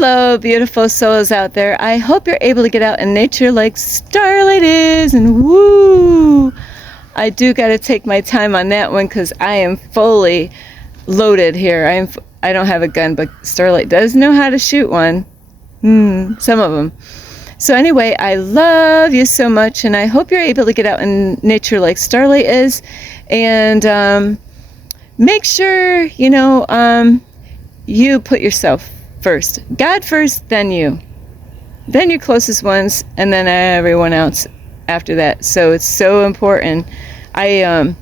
Hello, beautiful souls out there. I hope you're able to get out in nature like Starlight is, and woo! I do got to take my time on that one because I am fully loaded here. I don't have a gun, but Starlight does know how to shoot one. Some of them. So anyway, I love you so much, and I hope you're able to get out in nature like Starlight is, and make sure, you put yourself first. God first, then you. Then your closest ones, and then everyone else after that. So it's so important. I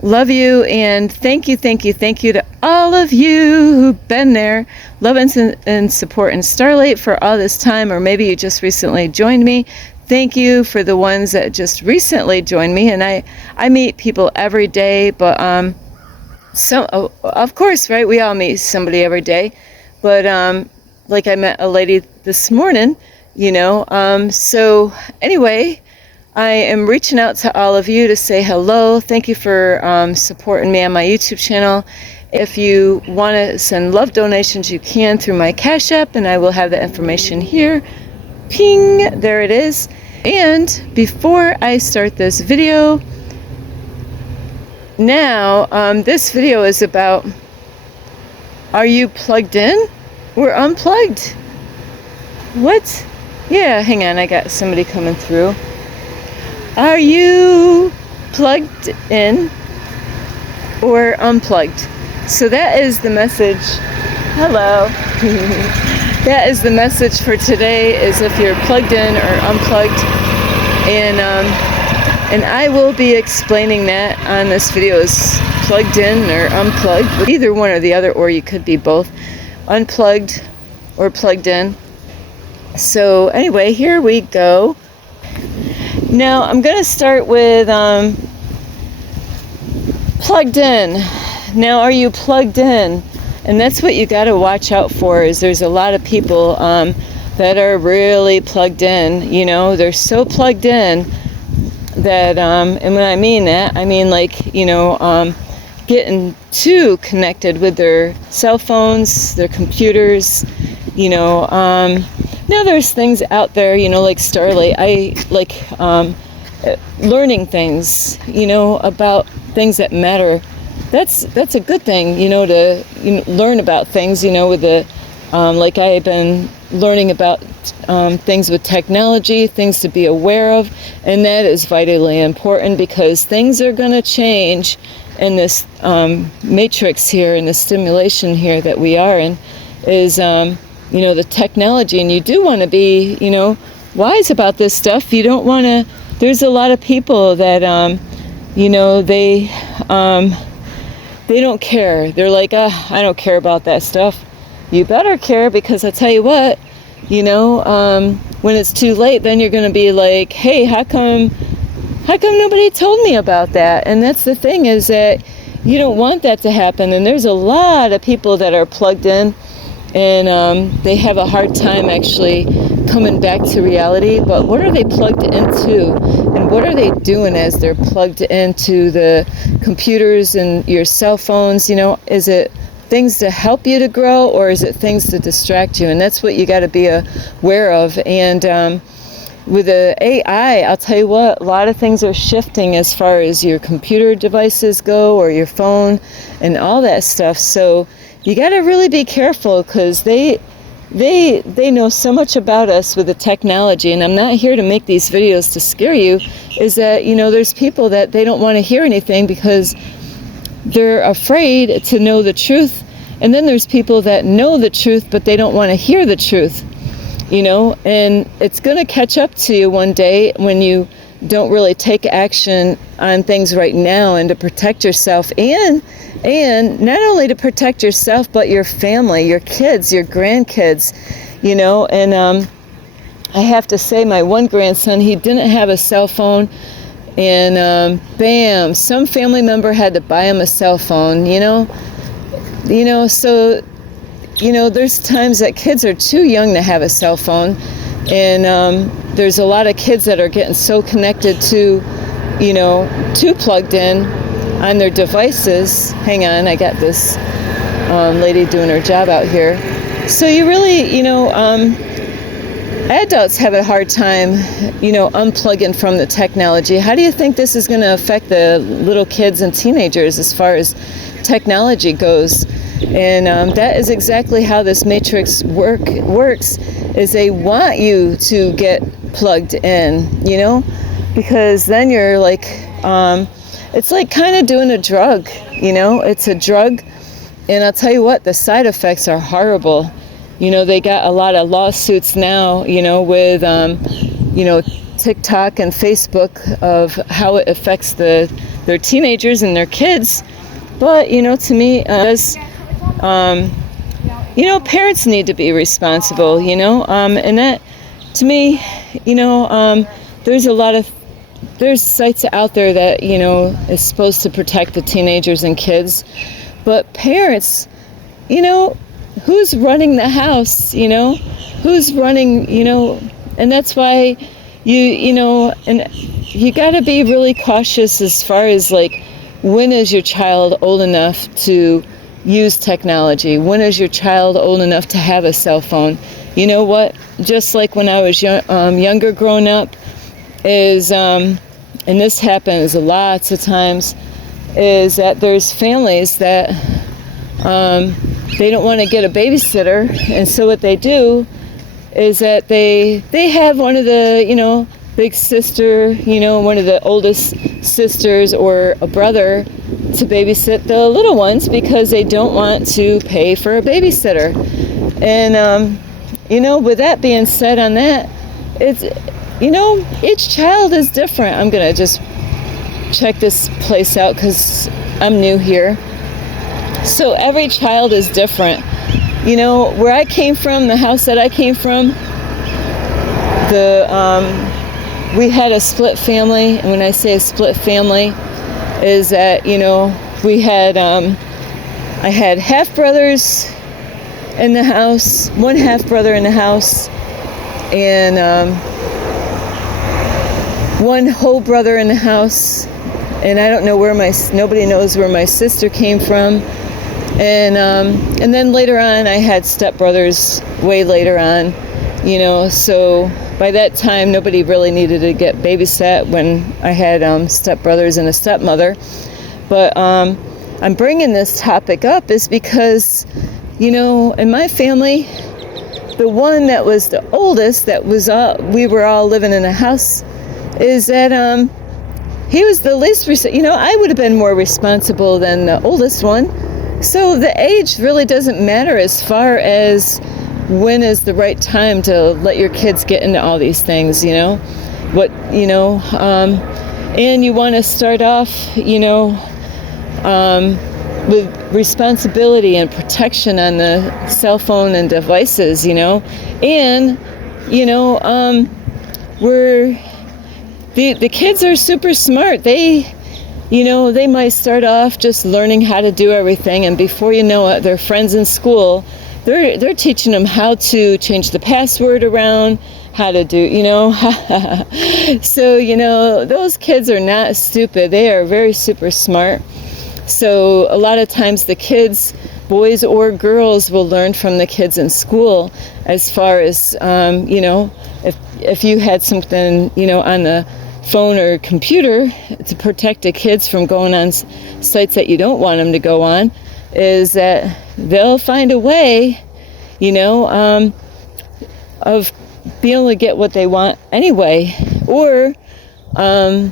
love you, and thank you to all of you who've been there, loving and supporting Starlight for all this time, or maybe you just recently joined me. Thank you for the ones that just recently joined me, and I meet people every day, but of course, right, we all meet somebody every day, but like I met a lady this morning, so anyway, I am reaching out to all of you to say hello. Thank you for supporting me on my YouTube channel. If you want to send love donations, you can through my Cash App, and I will have the information here. Ping, there it is. And before I start this video, now this video is about, are you plugged in or unplugged? What? Yeah, hang on, I got somebody coming through. Are you plugged in or unplugged? So that is the message. Hello. That is the message for today, is if you're plugged in or unplugged. And I will be explaining that on this video, is plugged in or unplugged. Either one or the other, or you could be both. Unplugged or plugged in. So anyway, here we go. Now I'm going to start with plugged in. Now, are you plugged in? And that's what you got to watch out for, is there's a lot of people that are really plugged in. They're so plugged in that, and when I mean that, I mean like, getting too connected with their cell phones, their computers, Now there's things out there, like Starlight. I like learning things, about things that matter. That's a good thing, to learn about things, with the like I've been learning about things with technology, things to be aware of, and that is vitally important because things are going to change in this matrix here, in the stimulation here that we are in, is the technology, and you do want to be, wise about this stuff. You don't want to, there's a lot of people that, they don't care. They're like, I don't care about that stuff. You better care, because I'll tell you what, when it's too late, then you're going to be like, hey, how come nobody told me about that? And that's the thing, is that you don't want that to happen. And there's a lot of people that are plugged in, and they have a hard time actually coming back to reality. But what are they plugged into, and what are they doing as they're plugged into the computers and your cell phones? Is it things to help you to grow, or is it things to distract you? And that's what you got to be aware of. And with the AI, I'll tell you what, a lot of things are shifting as far as your computer devices go, or your phone and all that stuff. So you got to really be careful, because they know so much about us with the technology. And I'm not here to make these videos to scare you, is that, there's people that they don't want to hear anything because they're afraid to know the truth. And then there's people that know the truth, but they don't want to hear the truth, and it's going to catch up to you one day when you don't really take action on things right now, and to protect yourself, and not only to protect yourself, but your family, your kids, your grandkids, and I have to say, my one grandson, he didn't have a cell phone, and bam, some family member had to buy him a cell phone, so there's times that kids are too young to have a cell phone, and there's a lot of kids that are getting so connected to, too plugged in on their devices. Hang on, I got this lady doing her job out here. So you really, adults have a hard time, unplugging from the technology. How do you think this is going to affect the little kids and teenagers as far as technology goes? And that is exactly how this matrix works, is they want you to get plugged in, because then you're like, it's like kind of doing a drug, it's a drug. And I'll tell you what, the side effects are horrible. They got a lot of lawsuits now, with, TikTok and Facebook of how it affects their teenagers and their kids. But, to me, parents need to be responsible, and that, to me, there's sites out there that, is supposed to protect the teenagers and kids. But parents, who's running the house, who's running, and that's why and you got to be really cautious as far as like, when is your child old enough to use technology? When is your child old enough to have a cell phone? You know what? Just like when I was younger growing up, and this happens lots of times, is that there's families that they don't want to get a babysitter, and so what they do is that they have one of the big sister, one of the oldest sisters or a brother to babysit the little ones, because they don't want to pay for a babysitter. And with that being said, on that, it's each child is different. I'm gonna just check this place out because I'm new here. So every child is different. Where I came from, the house that I came from, we had a split family. And when I say a split family, is that, we had, I had half brothers in the house, one half brother in the house, and one whole brother in the house. And I don't know nobody knows where my sister came from. And then later on, I had stepbrothers way later on, so by that time, nobody really needed to get babysat when I had stepbrothers and a stepmother. But I'm bringing this topic up is because, in my family, the one that was the oldest, we were all living in a house, is that he was the least, I would have been more responsible than the oldest one. So the age really doesn't matter as far as when is the right time to let your kids get into all these things, and you want to start off, with responsibility and protection on the cell phone and devices, and, the kids are super smart. They might start off just learning how to do everything, and before you know it, their friends in school, they're teaching them how to change the password around, how to do, So, those kids are not stupid. They are very super smart. So a lot of times the kids, boys or girls, will learn from the kids in school as far as, if you had something, on the phone or computer to protect the kids from going on sites that you don't want them to go on, is that they'll find a way, of being able to get what they want anyway. Or a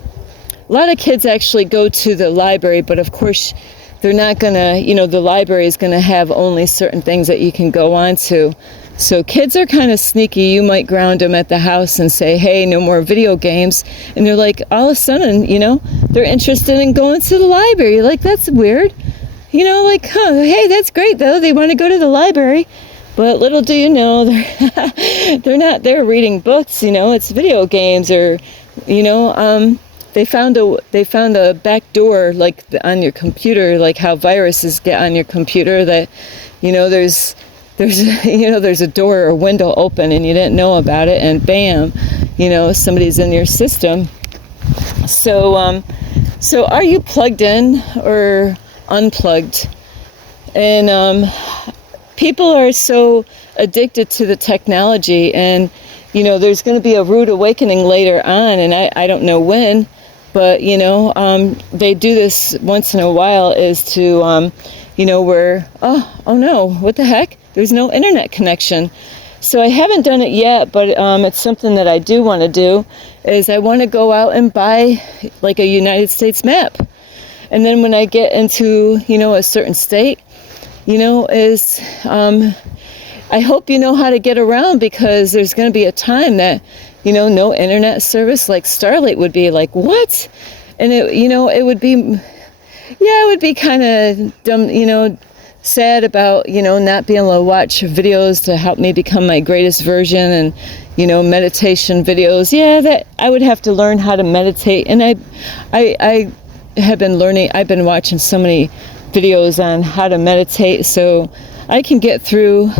lot of kids actually go to the library, but of course they're not gonna, the library is gonna have only certain things that you can go on to. So kids are kind of sneaky. You might ground them at the house and say, hey, no more video games. And they're like, all of a sudden, they're interested in going to the library. You're like, that's weird. Hey, that's great, though. They want to go to the library. But little do you know, they're not there reading books, it's video games, or, they found a back door, like on your computer, like how viruses get on your computer, that, there's a door or window open and you didn't know about it, and bam, somebody's in your system. So are you plugged in or unplugged? And people are so addicted to the technology, and there's going to be a rude awakening later on, and I don't know when, but they do this once in a while, is to where oh no, what the heck, there's no internet connection. So I haven't done it yet, but it's something that I do want to do, is I want to go out and buy like a United States map. And then when I get into, a certain state, I hope you know how to get around, because there's going to be a time that, no internet service, like Starlight would be like, what? And it would be, it would be kind of dumb, sad about, not being able to watch videos to help me become my greatest version, and, meditation videos. Yeah, that I would have to learn how to meditate. And I have been learning, I've been watching so many videos on how to meditate, so I can get through,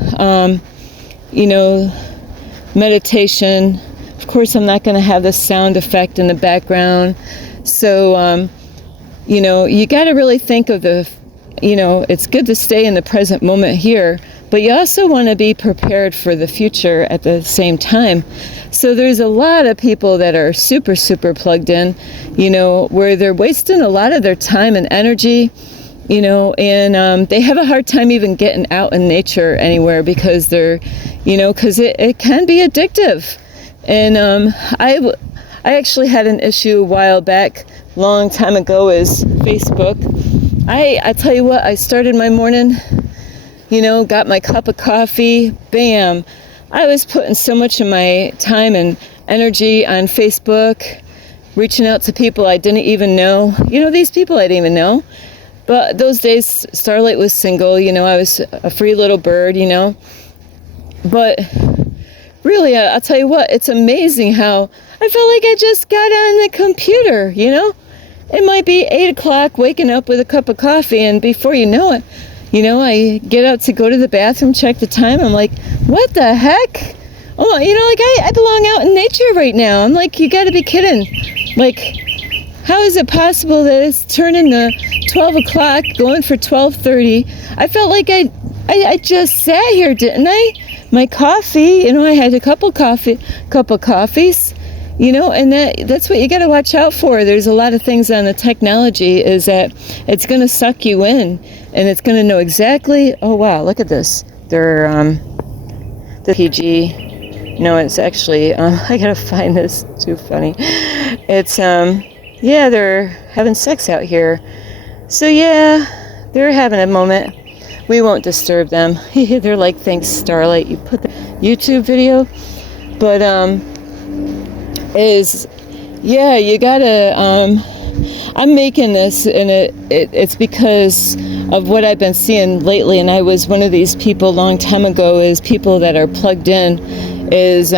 meditation. Of course, I'm not going to have the sound effect in the background. So, you got to really think of it's good to stay in the present moment here, but you also want to be prepared for the future at the same time. So there's a lot of people that are super, super plugged in, where they're wasting a lot of their time and energy, and they have a hard time even getting out in nature anywhere, because they're, because it can be addictive. And I actually had an issue a while back, long time ago, is Facebook. I tell you what, I started my morning, got my cup of coffee, bam. I was putting so much of my time and energy on Facebook, reaching out to people I didn't even know. These people I didn't even know. But those days, Starlight was single, I was a free little bird, But really, I'll tell you what, it's amazing how I felt like I just got on the computer, It might be 8 o'clock, waking up with a cup of coffee, and before you know it, I get up to go to the bathroom, check the time. I'm like, what the heck? Oh, I belong out in nature right now. I'm like, you got to be kidding. Like, how is it possible that it's turning to 12 o'clock, going for 12:30? I felt like I just sat here, didn't I? My coffee, I had a couple of coffees. And that's what you got to watch out for. There's a lot of things on the technology, is that it's going to suck you in, and it's going to know exactly, oh wow, look at this. They're the PG. No, it's actually, I got to find this, too funny. It's, they're having sex out here. So yeah, they're having a moment. We won't disturb them. They're like, thanks, Starlight, you put the YouTube video. But, you gotta, I'm making this, and it's because of what I've been seeing lately, and I was one of these people a long time ago, is people that are plugged in, is,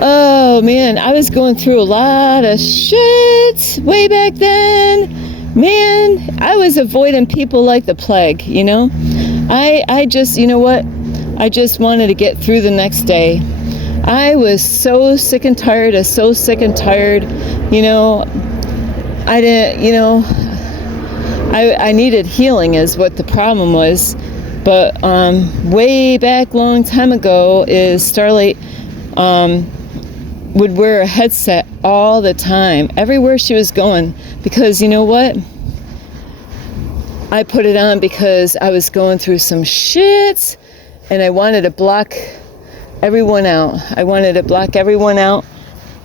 oh man, I was going through a lot of shit way back then. Man, I was avoiding people like the plague, I just, I just wanted to get through the next day. I was so sick and tired, I didn't, I needed healing is what the problem was. But way back long time ago, is Starlight would wear a headset all the time, everywhere she was going, because you know what? I put it on because I was going through some shit, and I wanted to block everyone out.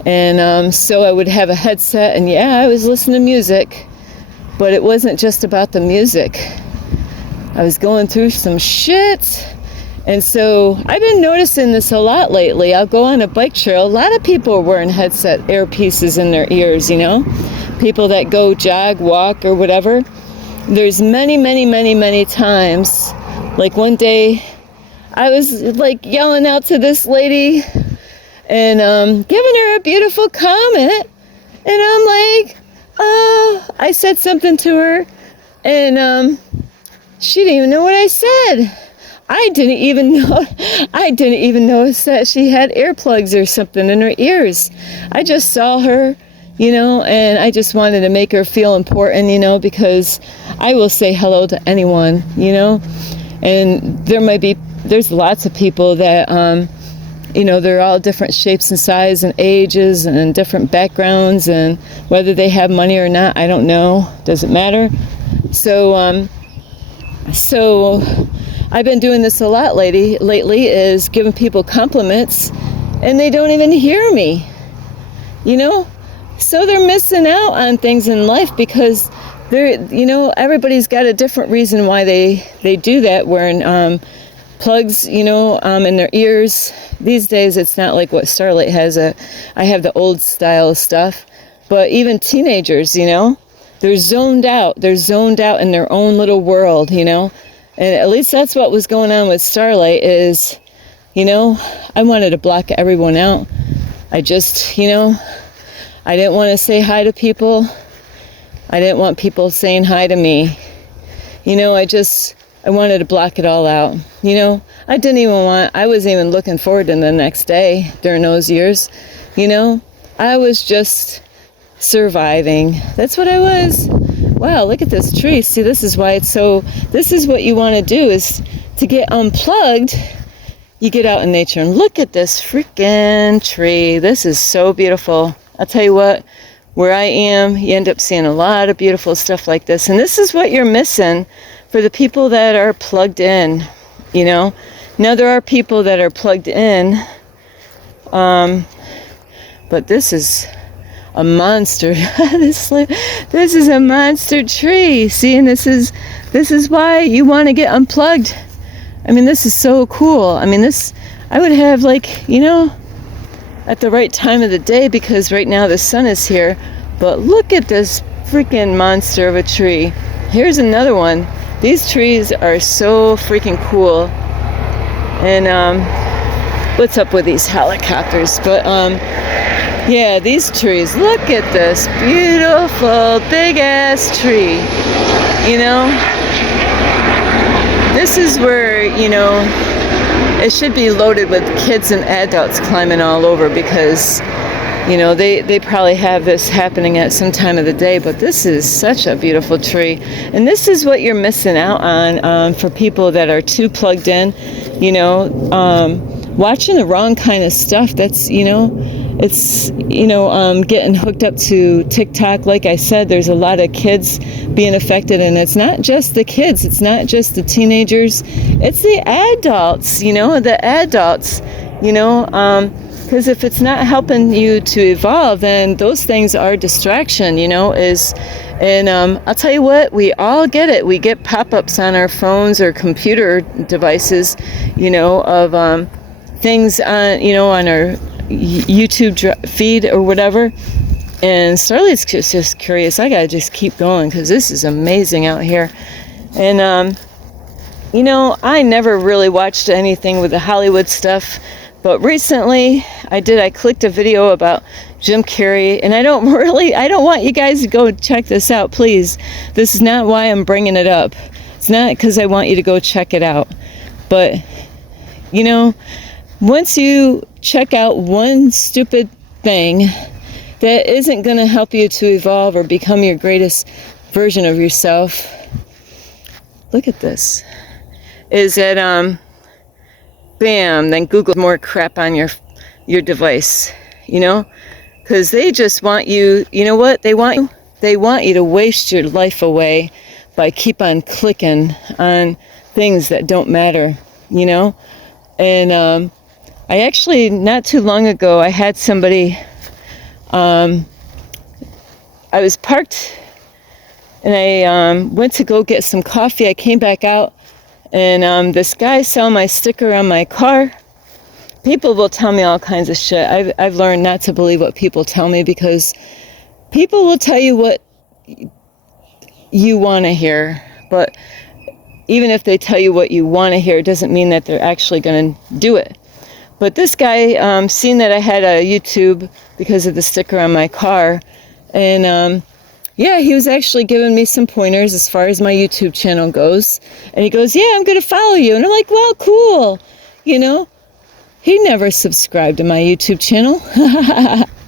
And so I would have a headset, and I was listening to music, but it wasn't just about the music. I was going through some shit. And so I've been noticing this a lot lately. I'll go on a bike trail. A lot of people are wearing headset earpieces in their ears, people that go jog, walk, or whatever. There's many times, like one day I was like yelling out to this lady and giving her a beautiful comment, and I'm like, I said something to her, and she didn't even know what I said. I didn't even notice that she had earplugs or something in her ears. I just saw her, and I just wanted to make her feel important, because I will say hello to anyone, And there's lots of people that, they're all different shapes and size and ages and different backgrounds, and whether they have money or not, I don't know. Doesn't matter. So I've been doing this a lot lately, is giving people compliments, and they don't even hear me, So they're missing out on things in life because everybody's got a different reason why they do that, wearing plugs, in their ears. These days, it's not like what Starlight has. I have the old style stuff, but even teenagers, they're zoned out. They're zoned out in their own little world, and at least that's what was going on with Starlight is, I wanted to block everyone out. I just, I didn't want to say hi to people. I didn't want people saying hi to me. I wanted to block it all out. I wasn't even looking forward to the next day during those years. I was just surviving. That's what I was. Wow, look at this tree. See, this is why this is what you want to do, is to get unplugged. You get out in nature and look at this freaking tree. This is so beautiful. I'll tell you what, where I am, you end up seeing a lot of beautiful stuff like this. And this is what you're missing for the people that are plugged in, Now there are people that are plugged in, but this is a monster. This is a monster tree. See, and this is why you want to get unplugged. I mean, this is so cool. I mean, I would have at the right time of the day, because right now the sun is here. But look at this freaking monster of a tree. Here's another one. These trees are so freaking cool. And what's up with these helicopters? But yeah, these trees. Look at this beautiful big ass tree. This is where, it should be loaded with kids and adults climbing all over, because they probably have this happening at some time of the day. But this is such a beautiful tree, and this is what you're missing out on for people that are too plugged in. Watching the wrong kind of stuff. That's it's getting hooked up to TikTok. Like I said, there's a lot of kids being affected, and it's not just the kids. It's not just the teenagers. It's the adults. The adults. Because if it's not helping you to evolve, then those things are distraction, and I'll tell you what, we all get it. We get pop-ups on our phones or computer devices, of things on our YouTube feed or whatever. And Starlight's just curious. I gotta just keep going because this is amazing out here. And I never really watched anything with the Hollywood stuff. But recently, I clicked a video about Jim Carrey, and I don't want you guys to go check this out, please. This is not why I'm bringing it up. It's not because I want you to go check it out. But, once you check out one stupid thing that isn't going to help you to evolve or become your greatest version of yourself, look at this, is that, bam, then Google more crap on your device, because they just want you, what they want you to waste your life away by keep on clicking on things that don't matter, and I actually, not too long ago, I had somebody, I was parked and I went to go get some coffee. I came back out, and this guy saw my sticker on my car. People will tell me all kinds of shit. I've learned not to believe what people tell me, because people will tell you what you want to hear. But even if they tell you what you want to hear, it doesn't mean that they're actually going to do it. But this guy seen that I had a YouTube because of the sticker on my car. And yeah, he was actually giving me some pointers as far as my YouTube channel goes. And he goes, yeah, I'm going to follow you. And I'm like, well, cool. He never subscribed to my YouTube channel.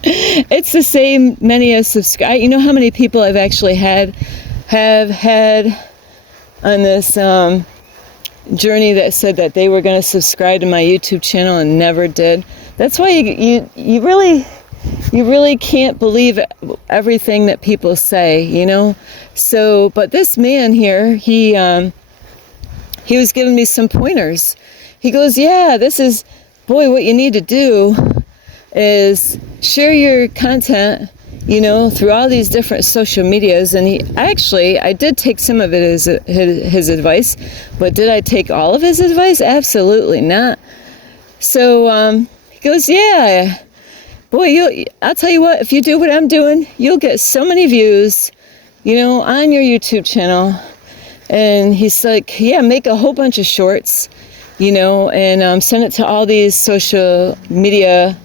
It's the same, many as subscribe. You know how many people I've actually have had on this journey that said that they were going to subscribe to my YouTube channel and never did. That's why you really can't believe everything that people say, you know. So, but this man here, he was giving me some pointers. He goes, yeah, boy, what you need to do is share your content, you know, through all these different social medias. And I did take some of it as his advice, but did I take all of his advice? Absolutely not. So he goes, yeah, boy, I'll tell you what, if you do what I'm doing, you'll get so many views, you know, on your YouTube channel. And he's like, yeah, make a whole bunch of shorts, you know, and send it to all these social media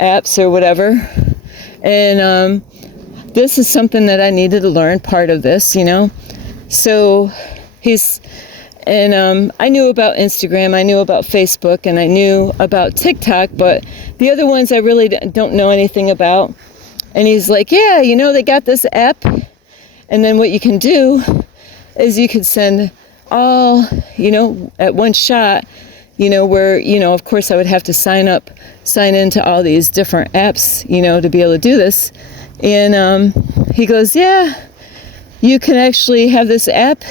apps or whatever. And this is something that I needed to learn, part of this, you know. So I knew about Instagram, I knew about Facebook, and I knew about TikTok, but the other ones I really don't know anything about. And he's like, yeah, you know, they got this app, and then what you can do is you can send all, you know, at one shot, you know, where, you know, of course I would have to sign into all these different apps, you know, to be able to do this. And he goes, yeah, you can actually have this app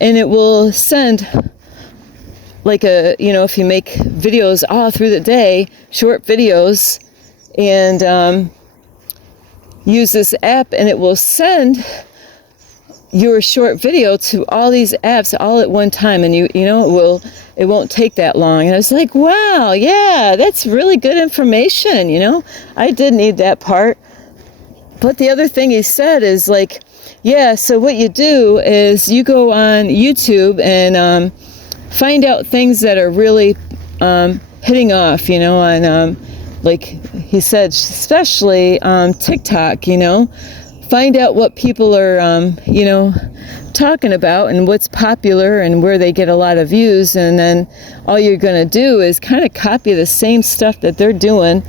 and it will send like you know, if you make videos all through the day, short videos, and use this app, and it will send your short video to all these apps all at one time, and you know, it won't take that long. And I was like, wow, yeah, that's really good information, you know. I did need that part. But the other thing he said is like, yeah, so what you do is you go on YouTube and find out things that are really hitting off, you know, on like he said, especially TikTok, you know. Find out what people are, you know, talking about and what's popular and where they get a lot of views. And then all you're going to do is kind of copy the same stuff that they're doing.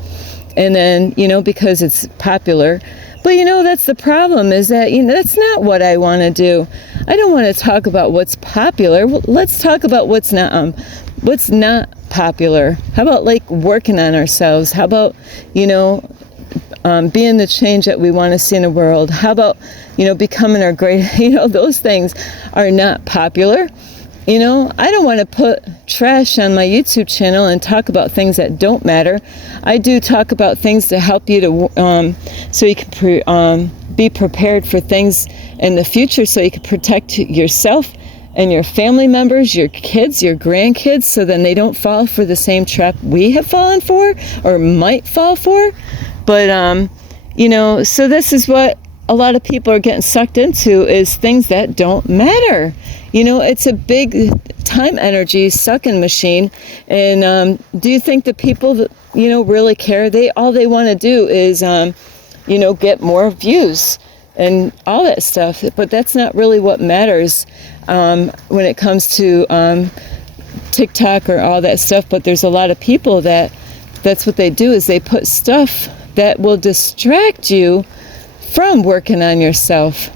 And then, you know, because it's popular. But, you know, that's the problem, is that, you know, that's not what I want to do. I don't want to talk about what's popular. Well, let's talk about what's not popular. How about, like, working on ourselves? How about, you know, being the change that we want to see in the world? How about, you know, becoming our great, you know, those things are not popular. You know, I don't want to put trash on my YouTube channel and talk about things that don't matter. I do talk about things to help you to, so you can be prepared for things in the future, so you can protect yourself and your family members, your kids, your grandkids, so then they don't fall for the same trap we have fallen for or might fall for. But, you know, so this is what a lot of people are getting sucked into, is things that don't matter. You know, it's a big time energy sucking machine. And do you think the people that, you know, really care? All they want to do is, you know, get more views and all that stuff. But that's not really what matters when it comes to TikTok or all that stuff. But there's a lot of people that's what they do, is they put stuff that will distract you from working on yourself.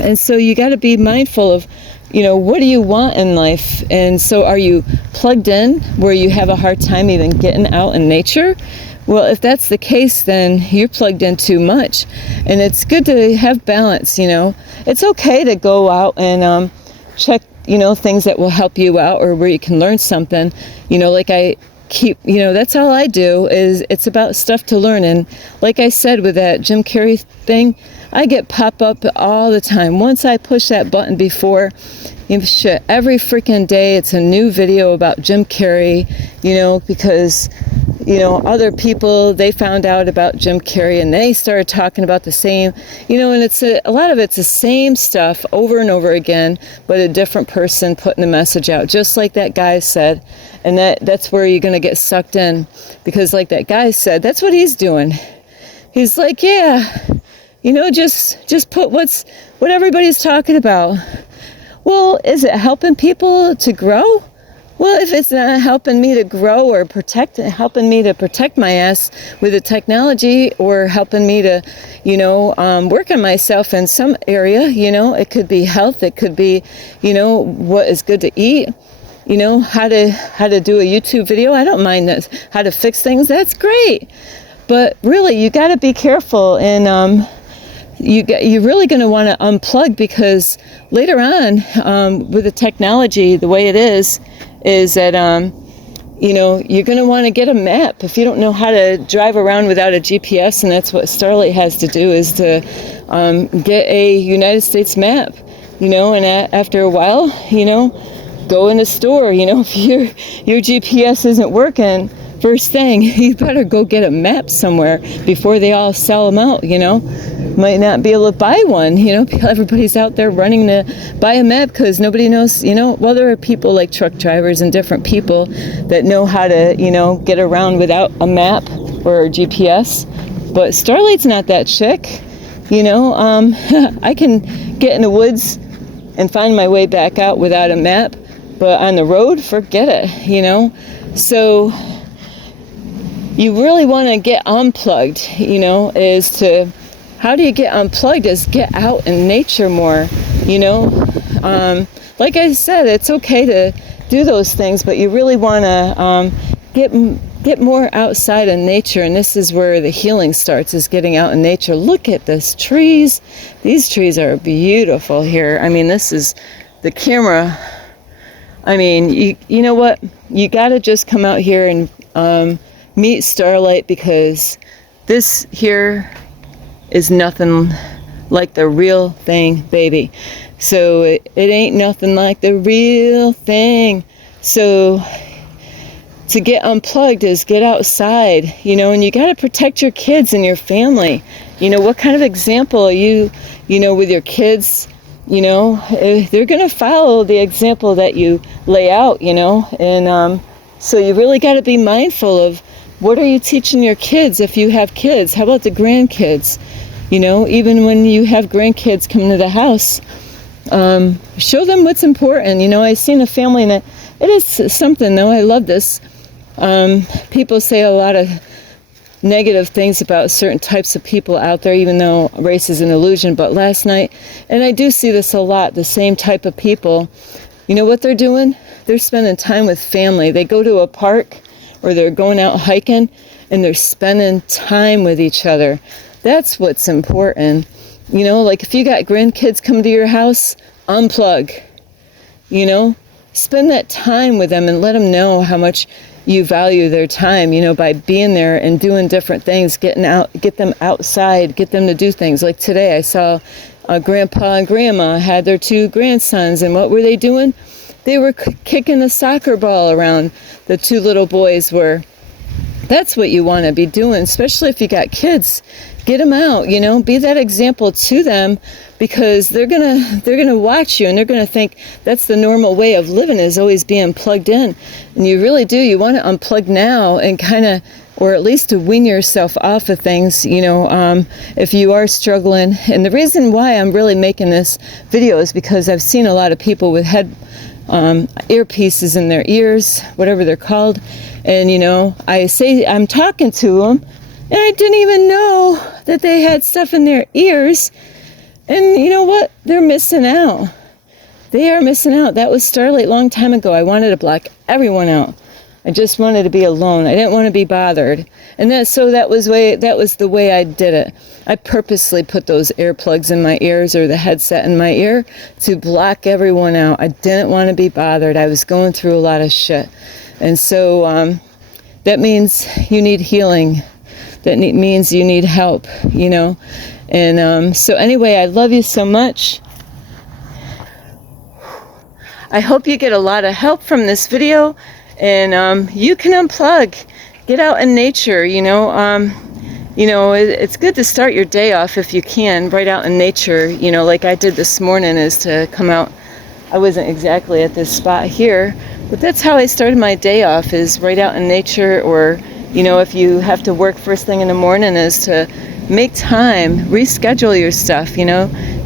And so you got to be mindful of, you know, what do you want in life? And so are you plugged in where you have a hard time even getting out in nature? Well, if that's the case, then you're plugged in too much. And it's good to have balance, you know. It's okay to go out and check, you know, things that will help you out or where you can learn something. You know, like you know, that's all I do, is it's about stuff to learn. And like I said with that Jim Carrey thing, I get pop-up all the time. Once I push that button before, you know, shit, every freaking day it's a new video about Jim Carrey, you know, because, you know, other people, they found out about Jim Carrey and they started talking about the same, you know, and it's a lot of it's the same stuff over and over again, but a different person putting the message out, just like that guy said. And that's where you're going to get sucked in, because like that guy said, that's what he's doing. He's like, yeah, you know, just put what everybody's talking about. Well, is it helping people to grow? Well, if it's not helping me to grow or helping me to protect my ass with the technology, or helping me to, work on myself in some area, it could be health, it could be, what is good to eat, how to do a YouTube video. I don't mind that. How to fix things, that's great. But really, you got to be careful, and you're really going to want to unplug, because later on, with the technology the way it is that you're going to want to get a map. If you don't know how to drive around without a GPS, and that's what Starlight has to do, is to get a United States map, and after a while, go in a store, if your GPS isn't working, first thing, you better go get a map somewhere before they all sell them out, Might not be able to buy one, everybody's out there running to buy a map because nobody knows, well, there are people like truck drivers and different people that know how to, get around without a map or a GPS. But Starlight's not that chick, I can get in the woods and find my way back out without a map, but on the road, forget it, So you really want to get unplugged, how do you get unplugged is get out in nature more, Like I said, it's okay to do those things, but you really want to get more outside in nature, and this is where the healing starts, is getting out in nature. Look at this trees. These trees are beautiful here. I mean, this is the camera. I mean, you know what? You got to just come out here and meet Starlight, because this here is nothing like the real thing, baby. So it ain't nothing like the real thing. So to get unplugged is get outside, and you got to protect your kids and your family. What kind of example are you, with your kids? They're going to follow the example that you lay out, and so you really got to be mindful of, what are you teaching your kids if you have kids? How about the grandkids? Even when you have grandkids come to the house, show them what's important. I seen a family, and it is something, though. I love this. People say a lot of negative things about certain types of people out there, even though race is an illusion. But last night, and I do see this a lot, the same type of people, what they're doing? They're spending time with family. They go to a park, or they're going out hiking, and they're spending time with each other. That's what's important. Like if you got grandkids come to your house, unplug. Spend that time with them and let them know how much you value their time, by being there and doing different things, get them outside, get them to do things. Like today I saw Grandpa and Grandma had their 2 grandsons, and what were they doing? They were kicking the soccer ball around. The 2 little boys were. That's what you want to be doing, especially if you got kids. Get them out, be that example to them, because they're gonna watch you, and they're gonna think that's the normal way of living, is always being plugged in. And you really do. You want to unplug now and kind of, or at least to wean yourself off of things, if you are struggling. And the reason why I'm really making this video is because I've seen a lot of people with earpieces in their ears, whatever they're called, and I'm talking to them, and I didn't even know that they had stuff in their ears, and you know what? They're missing out. They are missing out. That was Starlight a long time ago. I wanted to block everyone out. I just wanted to be alone. I didn't want to be bothered. And that was the way I did it. I purposely put those earplugs in my ears, or the headset in my ear, to block everyone out. I didn't want to be bothered. I was going through a lot of shit. And so that means you need healing. That means you need help, And so anyway, I love you so much. I hope you get a lot of help from this video. And you can unplug, get out in nature, it's good to start your day off, if you can, right out in nature, like I did this morning, is to come out. I wasn't exactly at this spot here, but that's how I started my day off, is right out in nature. Or, if you have to work first thing in the morning, is to Make time, reschedule your stuff,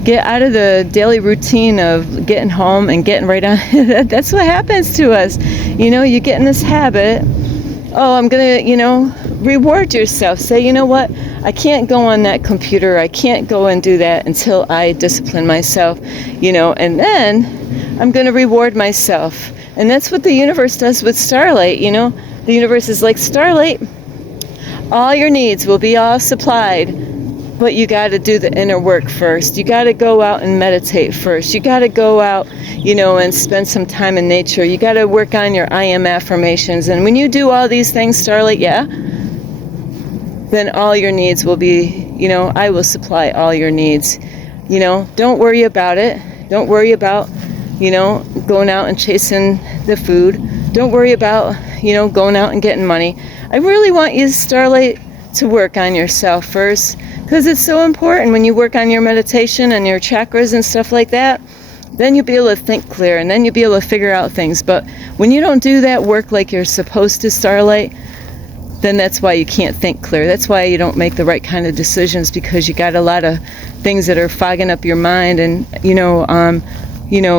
get out of the daily routine of getting home and getting right on. That's what happens to us. You get in this habit. Oh, I'm going to, reward yourself. Say, you know what? I can't go on that computer. I can't go and do that until I discipline myself, and then I'm going to reward myself. And that's what the universe does with Starlight, The universe is like, Starlight, all your needs will be all supplied, but you got to do the inner work first. You got to go out and meditate first. You got to go out, and spend some time in nature. You got to work on your I am affirmations. And when you do all these things, Starlight, then all your needs will be, I will supply all your needs. Don't worry about it. Don't worry about, going out and chasing the food. Don't worry about, going out and getting money. I really want you, Starlight, to work on yourself first, because it's so important. When you work on your meditation and your chakras and stuff like that, then you'll be able to think clear, and then you'll be able to figure out things. But when you don't do that work like you're supposed to, Starlight, then that's why you can't think clear. That's why you don't make the right kind of decisions, because you got a lot of things that are fogging up your mind. And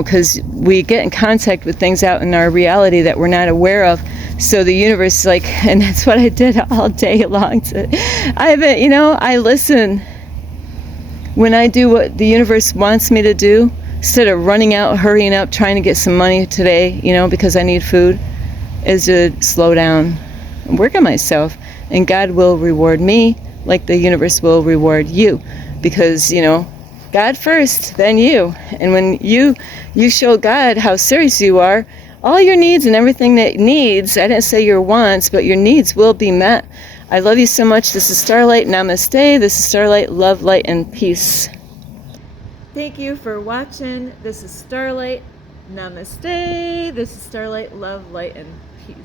because we get in contact with things out in our reality that we're not aware of. So the universe is like, and that's what I did all day long. I listen. When I do what the universe wants me to do, instead of running out, hurrying up, trying to get some money today, because I need food, is to slow down and work on myself. And God will reward me like the universe will reward you. Because, God first, then you. And when you show God how serious you are, all your needs and everything that needs, I didn't say your wants, but your needs will be met. I love you so much. This is Starlight. Namaste. This is Starlight. Love, light, and peace. Thank you for watching. This is Starlight. Namaste. This is Starlight. Love, light, and peace.